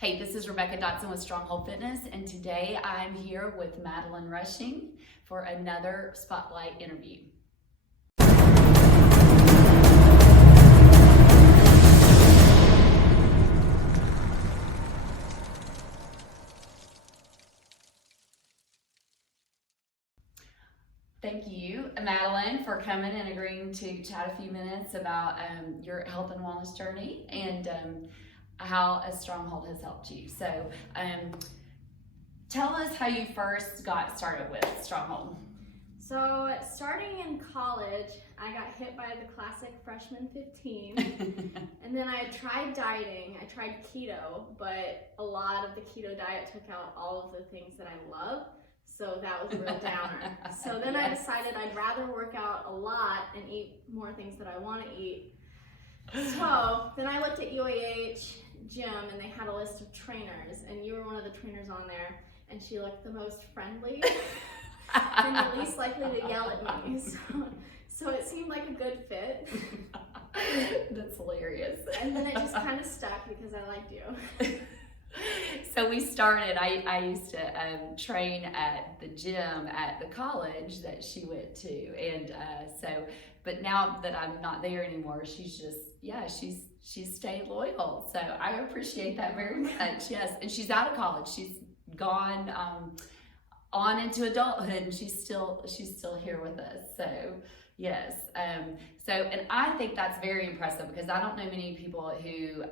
Hey, this is Rebecca Dotson with Stronghold Fitness, and today I'm here with Madelyne Rushing for another Spotlight interview. Thank you, Madelyne, for coming and agreeing to chat a few minutes about your health and wellness journey and how a Stronghold has helped you. So tell us how you first got started with Stronghold. So starting in college, I got hit by the classic freshman 15. And then I tried dieting. I tried keto, but a lot of the keto diet took out all of the things that I love. So that was a real downer. So then I decided I'd rather work out a lot and eat more things that I want to eat. So then I looked at UAH gym and they had a list of trainers, and you were one of the trainers on there, and she looked the most friendly and the least likely to yell at me. So it seemed like a good fit. That's hilarious. And then it just kind of stuck because I liked you. So we started, I used to train at the gym at the college that she went to. And but now that I'm not there anymore, she's just, she's stayed loyal. So I appreciate that very much, yes. And she's out of college. She's gone on into adulthood, and she's still here with us. So yes. And I think that's very impressive because I don't know many people who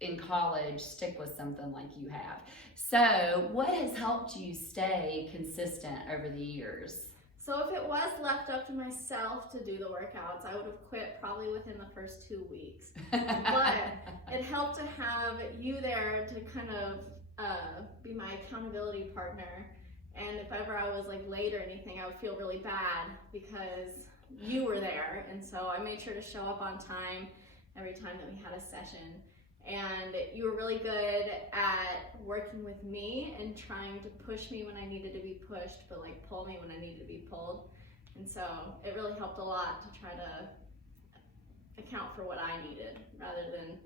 in college stick with something like you have. So what has helped you stay consistent over the years? So if it was left up to myself to do the workouts, I would have quit probably within the first 2 weeks. But it helped to have you there to kind of be my accountability partner. And if ever I was like late or anything, I would feel really bad because you were there. And so I made sure to show up on time every time that we had a session. And you were really good at working with me and trying to push me when I needed to be pushed, but like pull me when I needed to be pulled. And so it really helped a lot to try to account for what I needed, rather than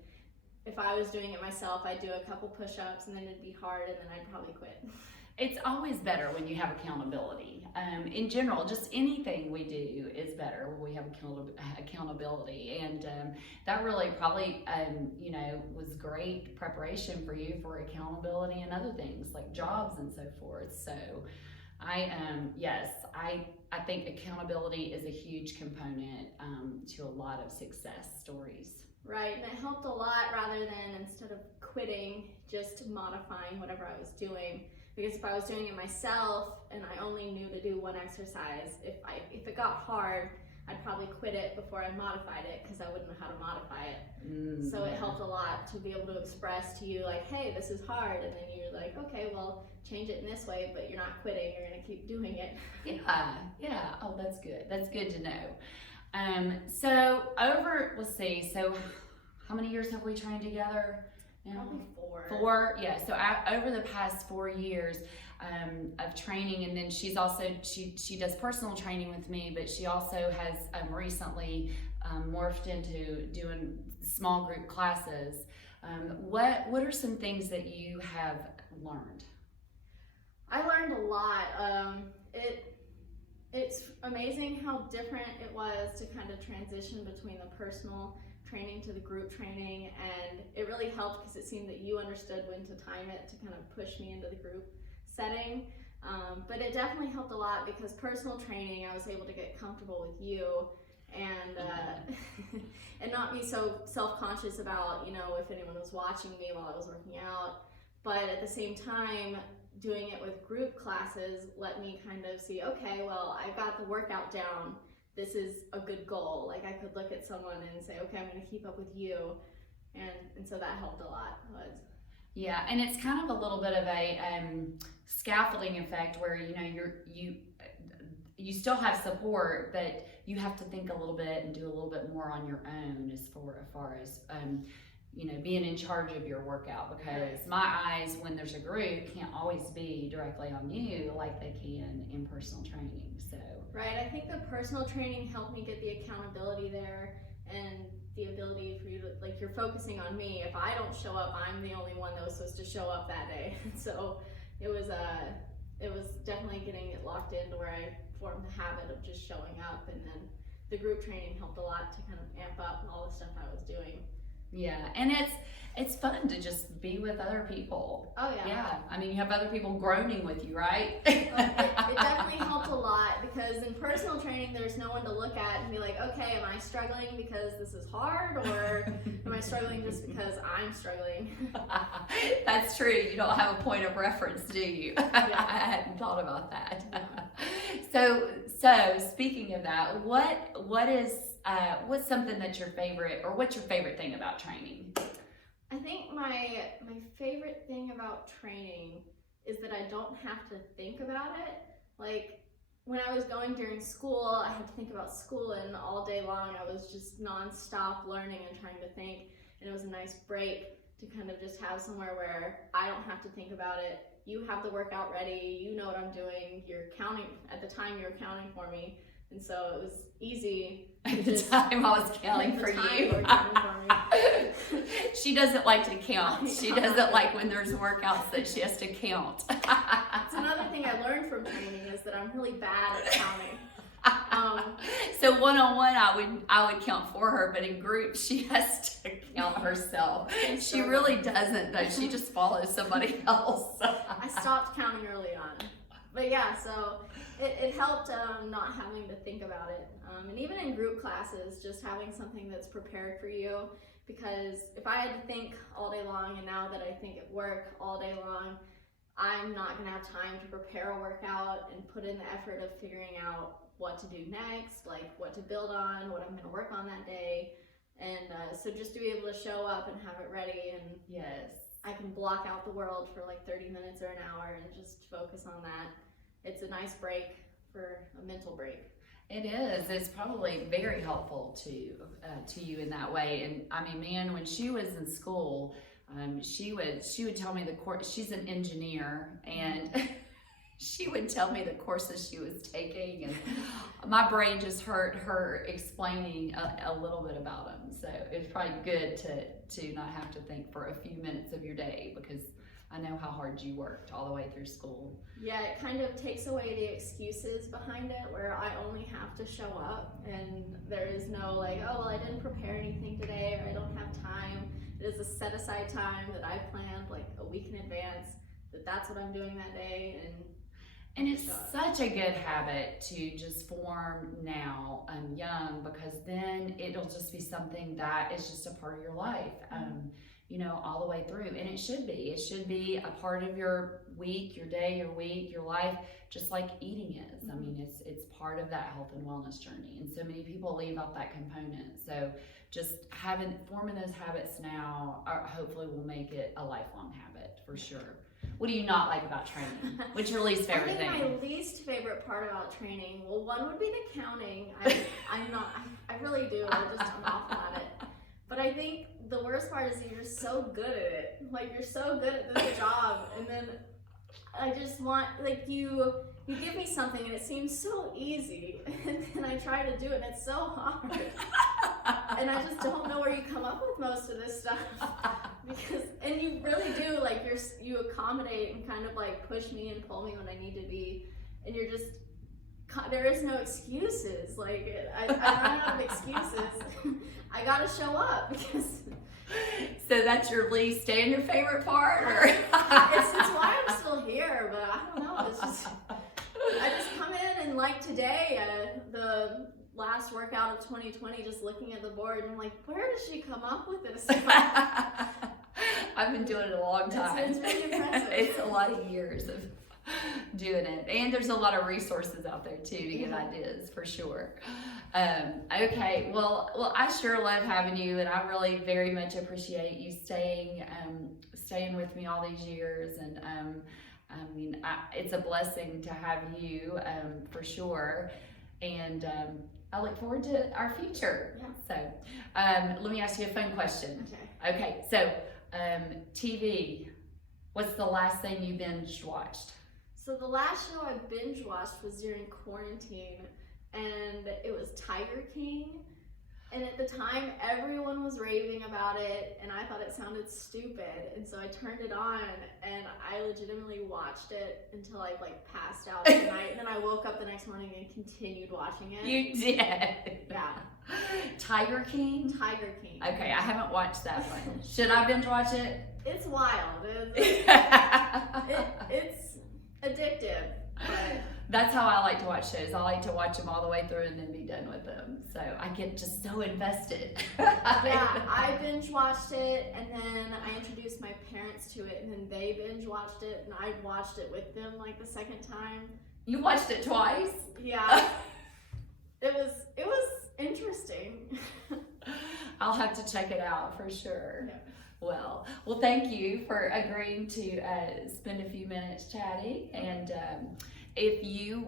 if I was doing it myself, I'd do a couple push-ups and then it'd be hard and then I'd probably quit. It's always better when you have accountability. In general, just anything we do is better when we have accountability. And that really probably, was great preparation for you for accountability and other things like jobs and so forth. So I think accountability is a huge component to a lot of success stories. Right, and it helped a lot rather than instead of quitting, just modifying whatever I was doing. Because if I was doing it myself and I only knew to do one exercise, if it got hard, I'd probably quit it before I modified it because I wouldn't know how to modify it. So it helped a lot to be able to express to you like, hey, this is hard, and then you're like, okay, well, change it in this way, but you're not quitting, you're gonna keep doing it. Yeah, oh, that's good. That's good to know. So how many years have we trained together? Probably 4. 4, yeah. So over the past 4 years of training, and then she's also she does personal training with me, but she also has recently morphed into doing small group classes. What are some things that you have learned? I learned a lot. It's amazing how different it was to kind of transition between the personal training to the group training, and it really helped because it seemed that you understood when to time it to kind of push me into the group setting. But it definitely helped a lot because personal training, I was able to get comfortable with you and and not be so self-conscious about, if anyone was watching me while I was working out. But at the same time, doing it with group classes let me kind of see, okay, well, I got the workout down. This is a good goal. Like I could look at someone and say, okay, I'm going to keep up with you. And so that helped a lot. Yeah, and it's kind of a little bit of a scaffolding effect where, you still have support, but you have to think a little bit and do a little bit more on your own as far as being in charge of your workout, because my eyes when there's a group can't always be directly on you like they can in personal training. So right, I think the personal training helped me get the accountability there, and the ability for you to, like, you're focusing on me. If I don't show up, I'm the only one that was supposed to show up that day. So it was definitely getting it locked into where I formed the habit of just showing up, and then the group training helped a lot to kind of amp up all the stuff I was doing. Yeah, and it's fun to just be with other people. Oh yeah. Yeah, I mean, you have other people groaning with you, right? It definitely helped a lot, because in personal training, there's no one to look at and be like, okay, am I struggling because this is hard, or am I struggling just because I'm struggling? That's true. You don't have a point of reference, do you? Yeah. I hadn't thought about that. Yeah. So speaking of that, what's something that's your favorite, or what's your favorite thing about training? I think my favorite thing about training is that I don't have to think about it. Like, when I was going during school, I had to think about school, and all day long I was just nonstop learning and trying to think, and it was a nice break to kind of just have somewhere where I don't have to think about it. You have the workout ready, you know what I'm doing, you're counting, at the time you were counting for me, and so it was easy. At the time I was counting for you. She doesn't like to count. She doesn't like when there's workouts that she has to count. That's another thing I learned from training, is that I'm really bad at counting. So one-on-one I would count for her, but in group she has to count herself. She really doesn't though. She just follows somebody else. I stopped counting early on. But yeah, so it helped not having to think about it. And even in group classes, just having something that's prepared for you. Because if I had to think all day long, and now that I think at work all day long, I'm not going to have time to prepare a workout and put in the effort of figuring out what to do next, like what to build on, what I'm going to work on that day. And so just to be able to show up and have it ready, and yes, I can block out the world for like 30 minutes or an hour and just focus on that. It's a nice break, for a mental break. It is. It's probably very helpful to you in that way. And I mean, man, when she was in school, she would tell me the course. She's an engineer, and she would tell me the courses she was taking, and my brain just hurt her explaining a little bit about them. So it's probably good to not have to think for a few minutes of your day, because I know how hard you worked all the way through school. Yeah, it kind of takes away the excuses behind it, where I only have to show up, and there is no like, oh, well, I didn't prepare anything today, or I don't have time. It is a set aside time that I planned like a week in advance, that's what I'm doing that day. And it's such a good habit to just form now, young, because then it'll just be something that is just a part of your life. You know, all the way through. And it should be a part of your week, your day, your week, your life, just like eating is. I mean, it's part of that health and wellness journey. And so many people leave out that component. So just forming those habits now hopefully will make it a lifelong habit, for sure. What do you not like about training? What's your least favorite thing? I think my least favorite part about training, well, one would be the counting. I really do. I'm awful at it. But I think the worst part is that you're so good at it. Like, you're so good at this job, and then I just want, like, you give me something and it seems so easy, and then I try to do it and it's so hard. And I just don't know where you come up with most of this stuff. And you really do, like, you accommodate and kind of like push me and pull me when I need to be, and you're just, there is no excuses. Like, I run out of excuses. I gotta show up, because. So that's your least and your favorite part, or? It's why I'm still here, but I don't know. It's just, I just come in, and like today, the last workout of 2020, just looking at the board, and I'm like, where does she come up with this? I've been doing it a long time. It's really impressive. It's a lot of years of doing it, and there's a lot of resources out there too to get ideas, for sure. Okay, well, I sure love having you, and I really very much appreciate you staying with me all these years. And I mean, it's a blessing to have you, for sure. And I look forward to our future. Yeah. So let me ask you a fun question. Okay, so TV, what's the last thing you binge watched? So the last show I binge watched was during quarantine, and it was Tiger King. And at the time, everyone was raving about it, and I thought it sounded stupid. And so I turned it on, and I legitimately watched it until I like passed out at night. And then I woke up the next morning and continued watching it. You did. Yeah. Tiger King? Tiger King. Okay, I haven't watched that one. Should I binge watch it? It's wild. It's addictive. But that's how I like to watch shows. I like to watch them all the way through and then be done with them. So I get just so invested. yeah, I binge watched it, and then I introduced my parents to it, and then they binge watched it, and I watched it with them like the second time. You watched it twice? Yeah. It was interesting. I'll have to check it out for sure. Yeah. Well, thank you for agreeing to spend a few minutes chatting. And if you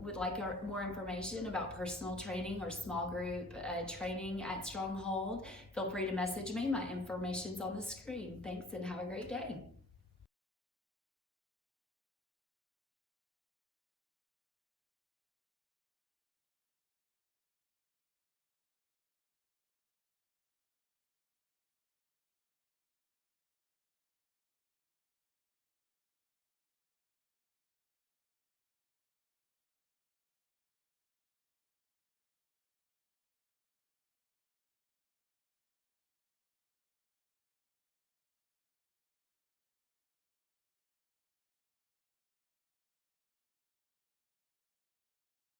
would like more information about personal training or small group training at Stronghold, feel free to message me. My information's on the screen. Thanks and have a great day.